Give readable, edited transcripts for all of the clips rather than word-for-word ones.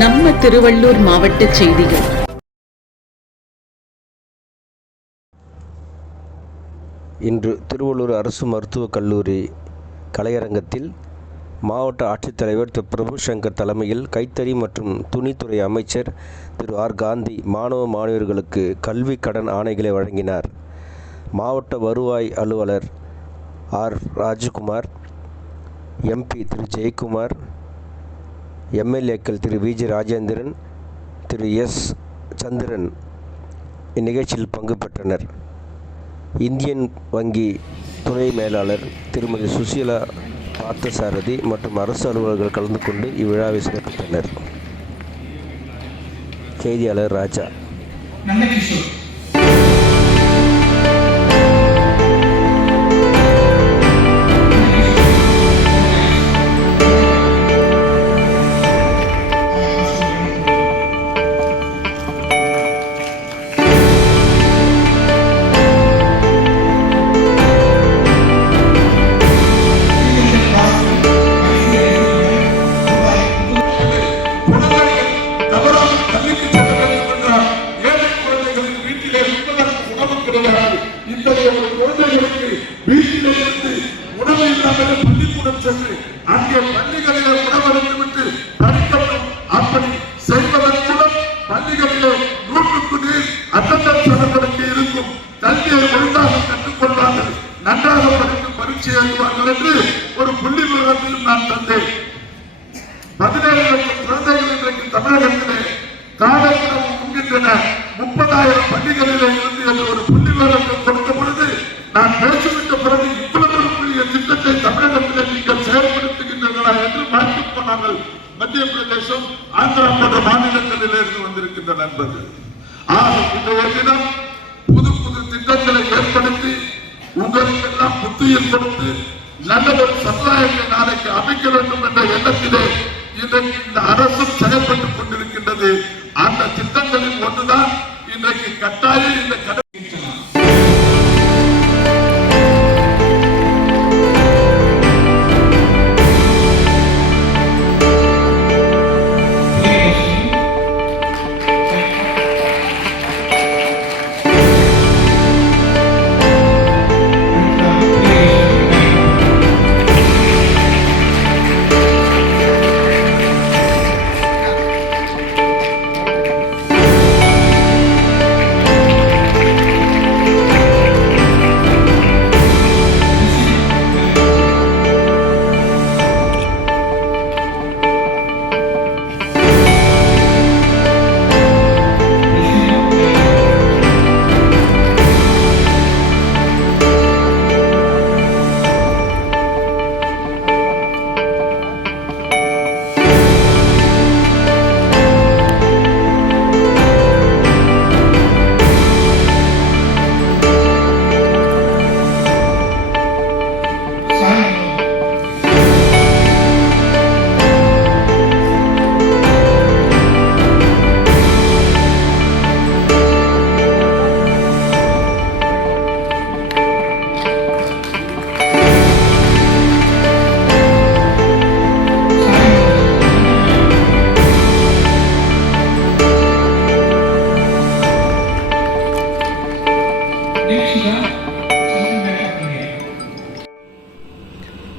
நம்ம திருவள்ளூர் மாவட்ட செய்திகள். இன்று திருவள்ளூர் அரசு மருத்துவக் கல்லூரி கலையரங்கத்தில் மாவட்ட ஆட்சித்தலைவர் திரு பிரபு சங்கர் தலைமையில் கைத்தறி மற்றும் துணித்துறை அமைச்சர் திரு ஆர் காந்தி மாணவ மாணவியர்களுக்கு கல்வி கடன் ஆணைகளை வழங்கினார். மாவட்ட வருவாய் அலுவலர் ஆர் ராஜகுமார், எம்பி திரு ஜெயக்குமார், எம்எல்ஏக்கள் திரு விஜி ராஜேந்திரன், திரு எஸ் சந்திரன் இந்நிகழ்ச்சியில் பங்கு பெற்றனர். இந்தியன் வங்கி துணை மேலாளர் திருமதி சுசீலா பார்த்தசாரதி மற்றும் அரசு அலுவலர்கள் கலந்து கொண்டு இவ்விழாவை சிறப்பித்தனர். செய்தியாளர் ராஜா. வீட்டிலிருந்து உணவு இல்லாமல் பள்ளிக்கூடம் சென்று அங்கே பள்ளிகளிலே உணவருந்துவிட்டு படிக்கவும் அப்படி செய்வதன் மூலம் பள்ளிகளிலே 100க்கு நீர் அட்டண்டன்ஸ் சதவீதத்திற்கு இருக்கும் கல்வியை ஒழுங்காக கற்றுக்கொள்வார்கள், நன்றாக படித்து பரீட்சை எழுதுவார்கள் என்று ஒரு புள்ளி விவரத்தையும் நான் தந்தேன். 17 லட்சம் குழந்தைகள் இன்றைக்கு தமிழகத்திலே காலை உணவு உண்கின்றன. 30,000 பள்ளிகளிலே இருந்து என்று ஒரு புள்ளி விவரத்தை கொடுத்த பொழுது நான் பேசிவிட்ட பிறகு இவ்வளவு பெரிய திட்டத்தை தமிழகத்தில் நீங்கள் செயல்படுத்துகின்றீர்களா என்று பார்த்து போனார்கள். மத்திய பிரதேசம், ஆந்திரா போன்ற மாநிலங்களில் இருந்து வந்திருக்கின்ற நண்பர்கள். இன்றைய தினம் புது புது திட்டங்களை ஏற்படுத்தி உங்களுக்கெல்லாம் புத்துயிர் கொடுத்து நல்ல ஒரு சமுதாயத்தை நாளைக்கு அமைக்க வேண்டும் என்ற எண்ணத்திலே இன்றைக்கு இந்த அரசு செயல்பட்டுக் கொண்டிருக்கின்றது. அந்த திட்டங்களில் ஒன்றுதான் இன்றைக்கு கட்டாயம் இந்த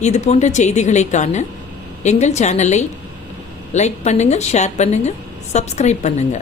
இது போன்ற செய்திகளை காண எங்கள் சேனலை லைக் பண்ணுங்க, ஷேர் பண்ணுங்க, சப்ஸ்கிரைப் பண்ணுங்க.